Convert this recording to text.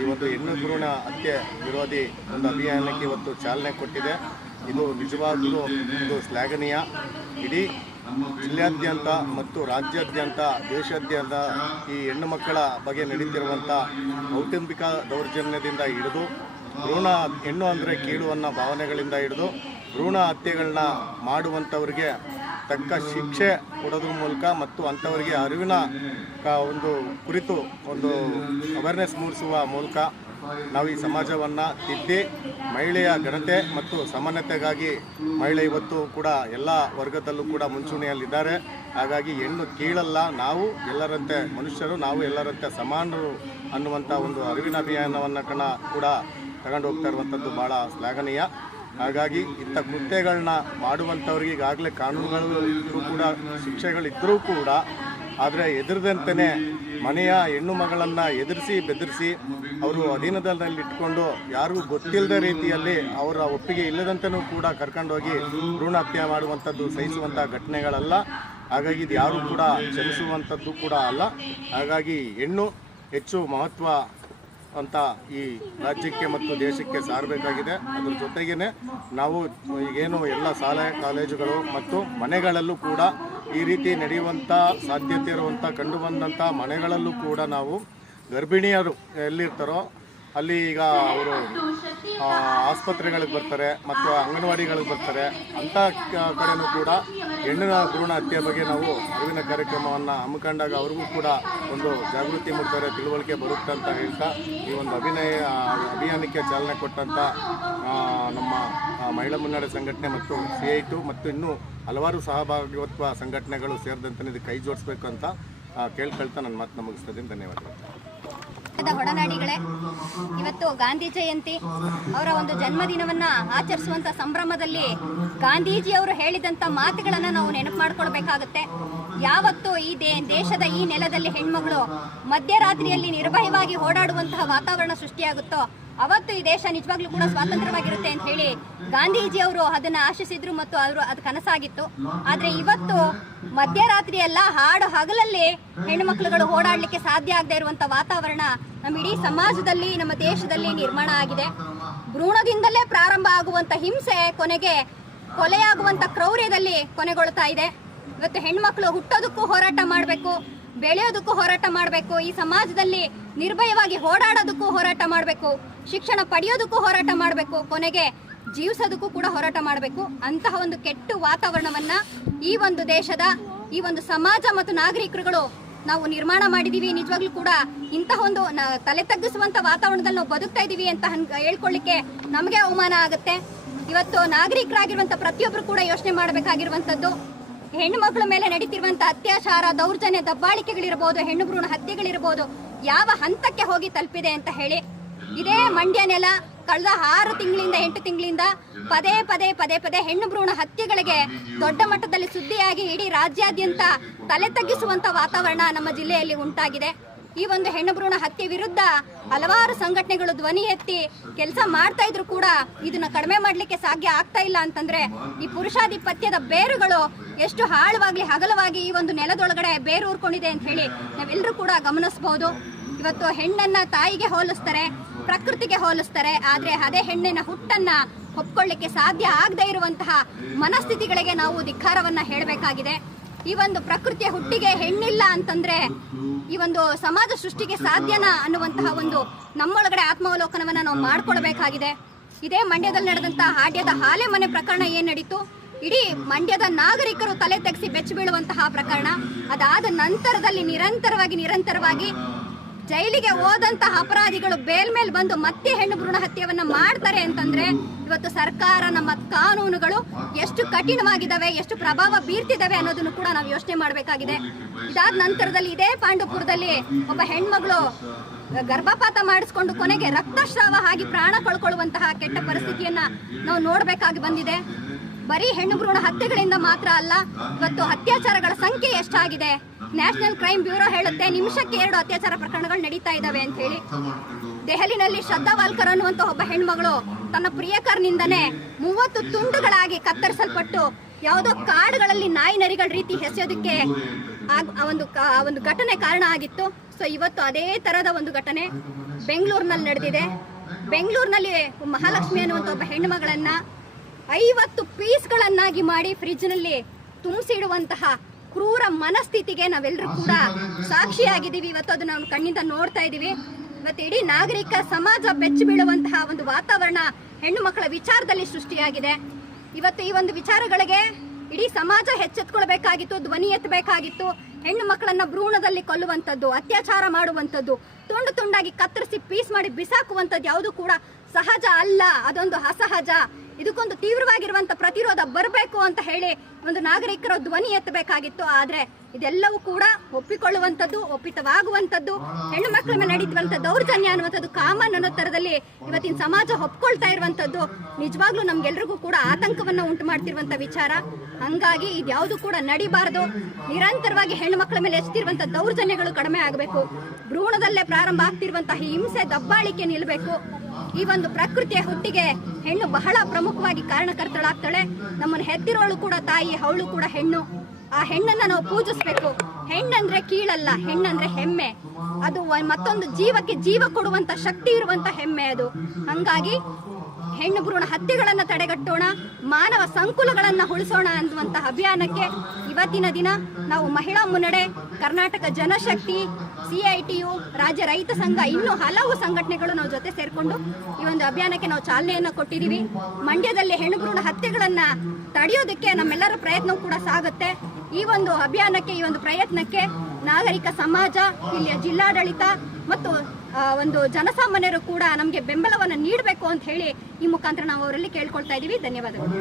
ಈ ಒಂದು ಹೆಣ್ಣು ಭ್ರೂಣ ಹತ್ಯೆ ವಿರೋಧಿ ಒಂದು ಅಭಿಯಾನಕ್ಕೆ ಇವತ್ತು ಚಾಲನೆ ಕೊಟ್ಟಿದೆ. ಇದು ನಿಜವಾಗಲೂ ಒಂದು ಶ್ಲಾಘನೀಯ. ಇಡೀ ಜಿಲ್ಲಾದ್ಯಂತ ಮತ್ತು ರಾಜ್ಯಾದ್ಯಂತ, ದೇಶಾದ್ಯಂತ ಈ ಹೆಣ್ಣು ಮಕ್ಕಳ ಬಗ್ಗೆ ನಡೀತಿರುವಂಥ ಕೌಟುಂಬಿಕ ದೌರ್ಜನ್ಯದಿಂದ ಹಿಡಿದು, ಭ್ರೂಣ ಹೆಣ್ಣು ಅಂದರೆ ಕೀಳುವನ್ನ ಭಾವನೆಗಳಿಂದ ಹಿಡಿದು, ಭ್ರೂಣ ಹತ್ಯೆಗಳನ್ನ ಮಾಡುವಂಥವ್ರಿಗೆ ತಕ್ಕ ಶಿಕ್ಷೆ ಕೊಡೋದ್ರ ಮೂಲಕ ಮತ್ತು ಅಂಥವರಿಗೆ ಅರಿವಿನ ಒಂದು ಕುರಿತು ಒಂದು ಅವೇರ್ನೆಸ್ ಮೂಡಿಸುವ ಮೂಲಕ ನಾವು ಈ ಸಮಾಜವನ್ನು ತಿದ್ದಿ ಮಹಿಳೆಯ ಘನತೆ ಮತ್ತು ಸಮಾನತೆಗಾಗಿ ಮಹಿಳೆ ಇವತ್ತು ಕೂಡ ಎಲ್ಲ ವರ್ಗದಲ್ಲೂ ಕೂಡ ಮುಂಚೂಣಿಯಲ್ಲಿದ್ದಾರೆ. ಹಾಗಾಗಿ ಹೆಣ್ಣು ಕೀಳಲ್ಲ, ನಾವು ಎಲ್ಲರಂತೆ ಮನುಷ್ಯರು, ನಾವು ಎಲ್ಲರಂತೆ ಸಮಾನರು ಅನ್ನುವಂಥ ಒಂದು ಅರಿವಿನ ಅಭಿಯಾನವನ್ನು ಕಣ ಕೂಡ ತಗೊಂಡು ಹೋಗ್ತಾ ಇರುವಂಥದ್ದು ಭಾಳ ಶ್ಲಾಘನೀಯ. ಹಾಗಾಗಿ ಇಂಥ ಕೃತ್ಯಗಳನ್ನ ಮಾಡುವಂಥವ್ರಿಗೆ ಈಗಾಗಲೇ ಕಾನೂನುಗಳು ಇದ್ದರೂ ಕೂಡ ಶಿಕ್ಷೆಗಳಿದ್ದರೂ ಕೂಡ ಆದರೆ ಎದುರದಂತೆಯೇ ಮನೆಯ ಹೆಣ್ಣು ಮಗಳನ್ನು ಎದುರಿಸಿ ಬೆದರಿಸಿ ಅವರು ಅಧೀನದಲ್ಲಿ ಇಟ್ಕೊಂಡು ಯಾರಿಗೂ ಗೊತ್ತಿಲ್ಲದ ರೀತಿಯಲ್ಲಿ ಅವರ ಒಪ್ಪಿಗೆ ಇಲ್ಲದಂತೆಯೂ ಕೂಡ ಕರ್ಕೊಂಡೋಗಿ ಭ್ರೂಣ ಹತ್ಯೆ ಮಾಡುವಂಥದ್ದು ಸಹಿಸುವಂಥ ಘಟನೆಗಳಲ್ಲ. ಹಾಗಾಗಿ ಇದು ಯಾರು ಕೂಡ ಕ್ಷಮಿಸುವಂಥದ್ದು ಕೂಡ ಅಲ್ಲ. ಹಾಗಾಗಿ ಹೆಣ್ಣು ಹೆಚ್ಚು ಮಹತ್ವ ಅಂತ ಈ ರಾಜ್ಯಕ್ಕೆ ಮತ್ತು ದೇಶಕ್ಕೆ ಸಾರಬೇಕಾಗಿದೆ. ಅದ್ರ ಜೊತೆಗೇನೆ ನಾವು ಈಗೇನು ಎಲ್ಲ ಶಾಲೆ, ಕಾಲೇಜುಗಳು ಮತ್ತು ಮನೆಗಳಲ್ಲೂ ಕೂಡ ಈ ರೀತಿ ನಡೆಯುವಂಥ ಸಾಧ್ಯತೆ ಇರುವಂಥ ಕಂಡು ಬಂದಂಥ ಮನೆಗಳಲ್ಲೂ ಕೂಡ ನಾವು ಗರ್ಭಿಣಿಯರು ಎಲ್ಲಿರ್ತಾರೋ ಅಲ್ಲಿ ಈಗ ಅವರು ಆಸ್ಪತ್ರೆಗಳಿಗೆ ಬರ್ತಾರೆ ಮತ್ತು ಅಂಗನವಾಡಿಗಳಿಗೆ ಬರ್ತಾರೆ. ಅಂಥ ಕಡೆಯೂ ಕೂಡ ಹೆಣ್ಣಿನ ಭ್ರೂಣ ಹತ್ಯೆ ಬಗ್ಗೆ ನಾವು ಅರಿವಿನ ಕಾರ್ಯಕ್ರಮವನ್ನು ಹಮ್ಮಿಕೊಂಡಾಗ ಅವ್ರಿಗೂ ಕೂಡ ಒಂದು ಜಾಗೃತಿ ಮೂಡ್ತಾರೆ, ತಿಳುವಳಿಕೆ ಬರುತ್ತೆ ಅಂತ ಹೇಳ್ತಾ ಈ ಒಂದು ಅಭಿನಯ ಅಭಿಯಾನಕ್ಕೆ ಚಾಲನೆ ಕೊಟ್ಟಂಥ ನಮ್ಮ ಮಹಿಳಾ ಮುನ್ನಡೆ ಸಂಘಟನೆ ಮತ್ತು ಸಿ ಐ ಟು ಮತ್ತು ಇನ್ನೂ ಹಲವಾರು ಸಹಭಾಗಿತ್ವ ಸಂಘಟನೆಗಳು ಸೇರಿದಂತೆ ಇದಕ್ಕೆ ಕೈ ಜೋಡಿಸ್ಬೇಕು ಅಂತ ಕೇಳ್ಕೊಳ್ತಾ ನನ್ನ ಮಾತನ್ನ ಮುಗಿಸ್ತಾ ಇದ್ದೀನಿ. ಧನ್ಯವಾದಗಳು. ಹೊಡನಾಡಿಗಳೇ ಇವತ್ತು ಗಾಂಧಿ ಜಯಂತಿ, ಅವರ ಒಂದು ಜನ್ಮದಿನವನ್ನ ಆಚರಿಸುವಂತ ಸಂಭ್ರಮದಲ್ಲಿ ಗಾಂಧೀಜಿ ಅವರು ಹೇಳಿದಂತ ಮಾತುಗಳನ್ನ ನಾವು ನೆನಪು ಮಾಡ್ಕೊಳ್ಬೇಕಾಗುತ್ತೆ. ಯಾವತ್ತು ಈ ದೇಶದ ಈ ನೆಲದಲ್ಲಿ ಹೆಣ್ಮಗಳು ಮಧ್ಯರಾತ್ರಿಯಲ್ಲಿ ನಿರ್ಭಯವಾಗಿ ಓಡಾಡುವಂತಹ ವಾತಾವರಣ ಸೃಷ್ಟಿಯಾಗುತ್ತೋ, ಅವತ್ತು ಈ ದೇಶ ನಿಜವಾಗ್ಲೂ ಕೂಡ ಸ್ವಾತಂತ್ರ್ಯವಾಗಿರುತ್ತೆ ಅಂತ ಹೇಳಿ ಗಾಂಧೀಜಿ ಅವರು ಅದನ್ನ ಆಶಿಸಿದ್ರು ಮತ್ತು ಅವರು ಅದು ಕನಸಾಗಿತ್ತು. ಆದ್ರೆ ಇವತ್ತು ಮಧ್ಯರಾತ್ರಿ ಎಲ್ಲ ಹಾಡು ಹಗಲಲ್ಲಿ ಹೆಣ್ಮಕ್ಳುಗಳು ಓಡಾಡ್ಲಿಕ್ಕೆ ಸಾಧ್ಯ ಆಗದೆ ಇರುವಂತ ವಾತಾವರಣ ನಮ್ಮ ಇಡೀ ಸಮಾಜದಲ್ಲಿ, ನಮ್ಮ ದೇಶದಲ್ಲಿ ನಿರ್ಮಾಣ ಆಗಿದೆ. ಭ್ರೂಣದಿಂದಲೇ ಪ್ರಾರಂಭ ಆಗುವಂತ ಹಿಂಸೆ ಕೊನೆಗೆ ಕೊಲೆಯಾಗುವಂತ ಕ್ರೌರ್ಯದಲ್ಲಿ ಕೊನೆಗೊಳ್ತಾ ಇದೆ. ಇವತ್ತು ಹೆಣ್ಮಕ್ಳು ಹುಟ್ಟೋದಕ್ಕೂ ಹೋರಾಟ ಮಾಡಬೇಕು, ಬೆಳೆಯೋದಕ್ಕೂ ಹೋರಾಟ ಮಾಡಬೇಕು, ಈ ಸಮಾಜದಲ್ಲಿ ನಿರ್ಭಯವಾಗಿ ಓಡಾಡೋದಕ್ಕೂ ಹೋರಾಟ ಮಾಡಬೇಕು, ಶಿಕ್ಷಣ ಪಡೆಯೋದಕ್ಕೂ ಹೋರಾಟ ಮಾಡಬೇಕು, ಕೊನೆಗೆ ಜೀವಿಸೋದಕ್ಕೂ ಕೂಡ ಹೋರಾಟ ಮಾಡಬೇಕು. ಅಂತಹ ಒಂದು ಕೆಟ್ಟ ವಾತಾವರಣವನ್ನ ಈ ಒಂದು ದೇಶದ, ಈ ಒಂದು ಸಮಾಜ ಮತ್ತು ನಾಗರಿಕರುಗಳು ನಾವು ನಿರ್ಮಾಣ ಮಾಡಿದೀವಿ. ನಿಜವಾಗ್ಲೂ ಕೂಡ ಇಂತಹ ಒಂದು ತಲೆ ತಗ್ಗಿಸುವಂತ ವಾತಾವರಣದಲ್ಲಿ ನಾವು ಬದುಕ್ತಾ ಇದೀವಿ ಅಂತ ಹೇಳ್ಕೊಳ್ಳಿಕ್ಕೆ ನಮಗೆ ಅವಮಾನ ಆಗುತ್ತೆ. ಇವತ್ತು ನಾಗರಿಕರಾಗಿರುವಂತ ಪ್ರತಿಯೊಬ್ಬರು ಕೂಡ ಯೋಚನೆ ಮಾಡಬೇಕಾಗಿರುವಂತದ್ದು. ಹೆಣ್ಣು ಮಕ್ಕಳ ಮೇಲೆ ನಡೀತಿರುವಂತಹ ಅತ್ಯಾಚಾರ ದೌರ್ಜನ್ಯ ದಬ್ಬಾಳಿಕೆಗಳಿರಬಹುದು ಹೆಣ್ಣು ಭ್ರೂಣ ಹತ್ಯೆಗಳಿರಬಹುದು, ಯಾವ ಹಂತಕ್ಕೆ ಹೋಗಿ ತಲುಪಿದೆ ಅಂತ ಹೇಳಿ ಇದೇ ಮಂಡ್ಯ ನೆಲ ಕಳೆದ ಆರು ತಿಂಗಳಿಂದ, ಎಂಟು ತಿಂಗಳಿಂದ ಪದೇ ಪದೇ ಪದೇ ಪದೇ ಹೆಣ್ಣು ಭ್ರೂಣ ಹತ್ಯೆಗಳಿಗೆ ದೊಡ್ಡ ಮಟ್ಟದಲ್ಲಿ ಸುದ್ದಿಯಾಗಿ ಇಡೀ ರಾಜ್ಯಾದ್ಯಂತ ತಲೆ ತಗ್ಗಿಸುವಂತ ವಾತಾವರಣ ನಮ್ಮ ಜಿಲ್ಲೆಯಲ್ಲಿ ಉಂಟಾಗಿದೆ. ಈ ಒಂದು ಹೆಣ್ಣು ಭ್ರೂಣ ಹತ್ಯೆ ವಿರುದ್ಧ ಹಲವಾರು ಸಂಘಟನೆಗಳು ಧ್ವನಿ ಎತ್ತಿ ಕೆಲಸ ಮಾಡ್ತಾ ಇದ್ರು ಕೂಡ ಇದನ್ನ ಕಡಿಮೆ ಮಾಡಲಿಕ್ಕೆ ಸಾಧ್ಯ ಆಗ್ತಾ ಇಲ್ಲ ಅಂತಂದ್ರೆ ಈ ಪುರುಷಾಧಿಪತ್ಯದ ಬೇರುಗಳು ಎಷ್ಟು ಆಳವಾಗಿ ಹಗಲವಾಗಿ ಈ ಒಂದು ನೆಲದೊಳಗಡೆ ಬೇರು ಊರ್ಕೊಂಡಿದೆ ಅಂತ ಹೇಳಿ ನಾವೆಲ್ಲರೂ ಕೂಡ ಗಮನಿಸಬಹುದು ಇವತ್ತು ಹೆಣ್ಣನ್ನ ತಾಯಿಗೆ ಹೋಲಿಸ್ತಾರೆ, ಪ್ರಕೃತಿಗೆ ಹೋಲಿಸ್ತಾರೆ, ಆದ್ರೆ ಅದೇ ಹೆಣ್ಣಿನ ಹುಟ್ಟನ್ನ ಒಪ್ಕೊಳ್ಳಿಕ್ಕೆ ಸಾಧ್ಯ ಆಗದೆ ಇರುವಂತಹ ಮನಸ್ಥಿತಿಗಳಿಗೆ ನಾವು ಧಿಕ್ಕಾರವನ್ನ ಹೇಳಬೇಕಾಗಿದೆ. ಈ ಒಂದು ಪ್ರಕೃತಿಯ ಹುಟ್ಟಿಗೆ ಹೆಣ್ಣಿಲ್ಲ ಅಂತಂದ್ರೆ ಈ ಒಂದು ಸಮಾಜ ಸೃಷ್ಟಿಗೆ ಸಾಧ್ಯನಾ ಅನ್ನುವಂತಹ ಒಂದು ನಮ್ಮೊಳಗಡೆ ಆತ್ಮಾವಲೋಕನವನ್ನ ನಾವು ಮಾಡ್ಕೊಳ್ಬೇಕಾಗಿದೆ. ಇದೇ ಮಂಡ್ಯದಲ್ಲಿ ನಡೆದಂತಹ ಹಾಡ್ಯದ ಹಾಲೆ ಮನೆ ಪ್ರಕರಣ ಏನ್ ನಡೀತು? ಇಡೀ ಮಂಡ್ಯದ ನಾಗರಿಕರು ತಲೆ ತೆಗೆಸಿ ಬೆಚ್ಚಿ ಬೀಳುವಂತಹ ಪ್ರಕರಣ. ಅದಾದ ನಂತರದಲ್ಲಿ ನಿರಂತರವಾಗಿ ನಿರಂತರವಾಗಿ ಜೈಲಿಗೆ ಹೋದಂತಹ ಅಪರಾಧಿಗಳು ಬೇಲ್ ಮೇಲೆ ಬಂದು ಮತ್ತೆ ಹೆಣ್ಣು ಭ್ರೂಣ ಹತ್ಯೆಯನ್ನ ಮಾಡ್ತಾರೆ ಅಂತಂದ್ರೆ ಇವತ್ತು ಸರ್ಕಾರ ನಮ್ಮ ಕಾನೂನುಗಳು ಎಷ್ಟು ಕಠಿಣವಾಗಿದ್ದಾವೆ, ಎಷ್ಟು ಪ್ರಭಾವ ಬೀರ್ತಿದ್ದಾವೆ ಅನ್ನೋದನ್ನು ಕೂಡ ನಾವು ಯೋಚನೆ ಮಾಡಬೇಕಾಗಿದೆ. ಇದಾದ ನಂತರದಲ್ಲಿ ಇದೇ ಪಾಂಡುಪುರದಲ್ಲಿ ಒಬ್ಬ ಹೆಣ್ಮಗಳು ಗರ್ಭಪಾತ ಮಾಡಿಸ್ಕೊಂಡು ಕೊನೆಗೆ ರಕ್ತಸ್ರಾವ ಆಗಿ ಪ್ರಾಣ ಕಳ್ಕೊಳ್ಳುವಂತಹ ಕೆಟ್ಟ ಪರಿಸ್ಥಿತಿಯನ್ನ ನಾವು ನೋಡ್ಬೇಕಾಗಿ ಬಂದಿದೆ. ಬರೀ ಹೆಣ್ಣು ಭ್ರೂಣ ಹತ್ಯೆಗಳಿಂದ ಮಾತ್ರ ಅಲ್ಲ, ಇವತ್ತು ಅತ್ಯಾಚಾರಗಳ ಸಂಖ್ಯೆ ಎಷ್ಟಾಗಿದೆ. ನ್ಯಾಷನಲ್ ಕ್ರೈಮ್ ಬ್ಯೂರೋ ಹೇಳುತ್ತೆ, ನಿಮಿಷಕ್ಕೆ ಎರಡು ಅತ್ಯಾಚಾರ ಪ್ರಕರಣಗಳು ನಡೀತಾ ಇದ್ದಾವೆ ಅಂತ ಹೇಳಿ. ದೆಹಲಿನಲ್ಲಿ ಶ್ರದ್ಧಾ ವಾಲ್ಕರ್ ಅನ್ನುವಂತ ಒಬ್ಬ ಹೆಣ್ಮಗಳು ತನ್ನ ಪ್ರಿಯಕರನಿಂದನೇ ಮೂವತ್ತು ತುಂಡುಗಳಾಗಿ ಕತ್ತರಿಸಲ್ಪಟ್ಟು ಯಾವುದೋ ಕಾಡುಗಳಲ್ಲಿ ನಾಯಿ ನರಿಗಳ ರೀತಿ ಹೆಸೆಯೋದಕ್ಕೆ ಒಂದು ಒಂದು ಘಟನೆ ಕಾರಣ ಆಗಿತ್ತು. ಸೊ ಇವತ್ತು ಅದೇ ತರದ ಒಂದು ಘಟನೆ ಬೆಂಗಳೂರಿನಲ್ಲಿ ನಡೆದಿದೆ. ಬೆಂಗಳೂರಿನಲ್ಲಿ ಮಹಾಲಕ್ಷ್ಮಿ ಅನ್ನುವಂಥ ಒಬ್ಬ ಹೆಣ್ಮಗಳನ್ನು ಮಗಳನ್ನ ಐವತ್ತು ಪೀಸ್ಗಳನ್ನಾಗಿ ಮಾಡಿ ಫ್ರಿಜ್ನಲ್ಲಿ ತುಂಬಿಸಿಡುವಂತಹ ಕ್ರೂರ ಮನಸ್ಥಿತಿಗೆ ನಾವೆಲ್ಲರೂ ಕೂಡ ಸಾಕ್ಷಿಯಾಗಿದ್ದೀವಿ. ಇವತ್ತು ಅದು ನಾವು ಕಣ್ಣಿಂದ ನೋಡ್ತಾ ಇದ್ದೀವಿ. ಇವತ್ತು ಇಡೀ ನಾಗರಿಕ ಸಮಾಜ ಬೆಚ್ಚಿ ಬೀಳುವಂತಹ ಒಂದು ವಾತಾವರಣ ಹೆಣ್ಣು ಮಕ್ಕಳ ವಿಚಾರದಲ್ಲಿ ಸೃಷ್ಟಿಯಾಗಿದೆ. ಇವತ್ತು ಈ ಒಂದು ವಿಚಾರಗಳಿಗೆ ಇಡೀ ಸಮಾಜ ಎಚ್ಚೆತ್ಕೊಳ್ಬೇಕಾಗಿತ್ತು ಧ್ವನಿ ಎತ್ತಬೇಕಾಗಿತ್ತು. ಹೆಣ್ಣು ಮಕ್ಕಳನ್ನ ಭ್ರೂಣದಲ್ಲಿ ಕೊಲ್ಲುವಂಥದ್ದು ಅತ್ಯಾಚಾರ ಮಾಡುವಂಥದ್ದು ತುಂಡು ತುಂಡಾಗಿ ಕತ್ತರಿಸಿ ಪೀಸ್ ಮಾಡಿ ಬಿಸಾಕುವಂಥದ್ದು ಯಾವುದು ಕೂಡ ಸಹಜ ಅಲ್ಲ. ಅದೊಂದು ಅಸಹಜ. ಇದಕ್ಕೊಂದು ತೀವ್ರವಾಗಿರುವಂತ ಪ್ರತಿರೋಧ ಬರಬೇಕು ಅಂತ ಹೇಳಿ ಒಂದು ನಾಗರಿಕರ ಧ್ವನಿ ಎತ್ತಬೇಕಾಗಿತ್ತು, ಆದ್ರೆ ಇದೆಲ್ಲವೂ ಕೂಡ ಒಪ್ಪಿಕೊಳ್ಳುವಂಥದ್ದು, ಒಪ್ಪಿತವಾಗುವಂಥದ್ದು ಹೆಣ್ಣು ಮಕ್ಕಳ ಮೇಲೆ ನಡೀತಿರುವಂತ ದೌರ್ಜನ್ಯ ಅನ್ನುವಂಥದ್ದು, ಕಾಮನ್ ಅನ್ನೋ ತರದಲ್ಲಿ ಇವತ್ತಿನ ಸಮಾಜ ಒಪ್ಕೊಳ್ತಾ ಇರುವಂತದ್ದು ನಿಜವಾಗ್ಲೂ ನಮ್ಗೆಲ್ರಿಗೂ ಕೂಡ ಆತಂಕವನ್ನು ಉಂಟು ಮಾಡ್ತಿರುವಂಥ ವಿಚಾರ. ಹಂಗಾಗಿ ಇದ್ಯಾವುದು ಕೂಡ ನಡಿಬಾರದು. ನಿರಂತರವಾಗಿ ಹೆಣ್ಣು ಮಕ್ಕಳ ಮೇಲೆ ಎಚ್ಚುತ್ತಿರುವಂತ ದೌರ್ಜನ್ಯಗಳು ಕಡಿಮೆ ಆಗಬೇಕು. ಭ್ರೂಣದಲ್ಲೇ ಪ್ರಾರಂಭ ಆಗ್ತಿರುವಂತಹ ಹಿಂಸೆ, ದಬ್ಬಾಳಿಕೆ ನಿಲ್ಲಬೇಕು ಈ ಒಂದು ಪ್ರಕೃತಿಯ ಹುಟ್ಟಿಗೆ ಹೆಣ್ಣು ಬಹಳ ಪ್ರಮುಖವಾಗಿ ಕಾರಣಕರ್ತಳಾಗ್ತಾಳೆ. ನಮ್ಮನ್ನು ಹೆತ್ತಿರೋಳು ಕೂಡ ತಾಯಿ. ಅವಳು ಕೂಡ ಹೆಣ್ಣು. ಆ ಹೆಣ್ಣನ್ನ ನಾವು ಪೂಜಿಸ್ಬೇಕು. ಹೆಣ್ಣಂದ್ರೆ ಕೀಳಲ್ಲ, ಹೆಣ್ಣಂದ್ರೆ ಹೆಮ್ಮೆ. ಅದು ಮತ್ತೊಂದು ಜೀವಕ್ಕೆ ಜೀವ ಕೊಡುವಂತ ಶಕ್ತಿ ಇರುವಂತ ಹೆಮ್ಮೆ ಅದು. ಹಂಗಾಗಿ ಹೆಣ್ಣು ಭ್ರೂಣ ಹತ್ಯೆಗಳನ್ನ ತಡೆಗಟ್ಟೋಣ, ಮಾನವ ಸಂಕುಲಗಳನ್ನ ಉಳಿಸೋಣ ಅನ್ನುವಂತಹ ಅಭಿಯಾನಕ್ಕೆ ಇವತ್ತಿನ ದಿನ ನಾವು ಮಹಿಳಾ ಮುನ್ನಡೆ, ಕರ್ನಾಟಕ ಜನಶಕ್ತಿ ಸಿಐಟಿಯು ರಾಜ್ಯ ರೈತ ಸಂಘ, ಇನ್ನೂ ಹಲವು ಸಂಘಟನೆಗಳು ನಾವು ಜೊತೆ ಸೇರಿಕೊಂಡು ಈ ಒಂದು ಅಭಿಯಾನಕ್ಕೆ ನಾವು ಚಾಲನೆಯನ್ನ ಕೊಟ್ಟಿದ್ದೀವಿ ಮಂಡ್ಯದಲ್ಲಿ ಹೆಣ್ಣು ಭ್ರೂಣ ಹತ್ಯೆಗಳನ್ನ ತಡೆಯೋದಕ್ಕೆ ನಮ್ಮೆಲ್ಲರ ಪ್ರಯತ್ನವೂ ಕೂಡ ಸಾಗುತ್ತೆ. ಈ ಒಂದು ಅಭಿಯಾನಕ್ಕೆ, ಈ ಒಂದು ಪ್ರಯತ್ನಕ್ಕೆ ನಾಗರಿಕ ಸಮಾಜ, ಇಲ್ಲಿಯ ಜಿಲ್ಲಾಡಳಿತ ಮತ್ತು ಒಂದು ಜನಸಾಮಾನ್ಯರು ಕೂಡ ನಮಗೆ ಬೆಂಬಲವನ್ನು ನೀಡಬೇಕು ಅಂತ ಹೇಳಿ ಈ ಮುಖಾಂತರ ನಾವು ಅವರಲ್ಲಿ ಕೇಳ್ಕೊಳ್ತಾ ಇದ್ದೀವಿ ಧನ್ಯವಾದಗಳು.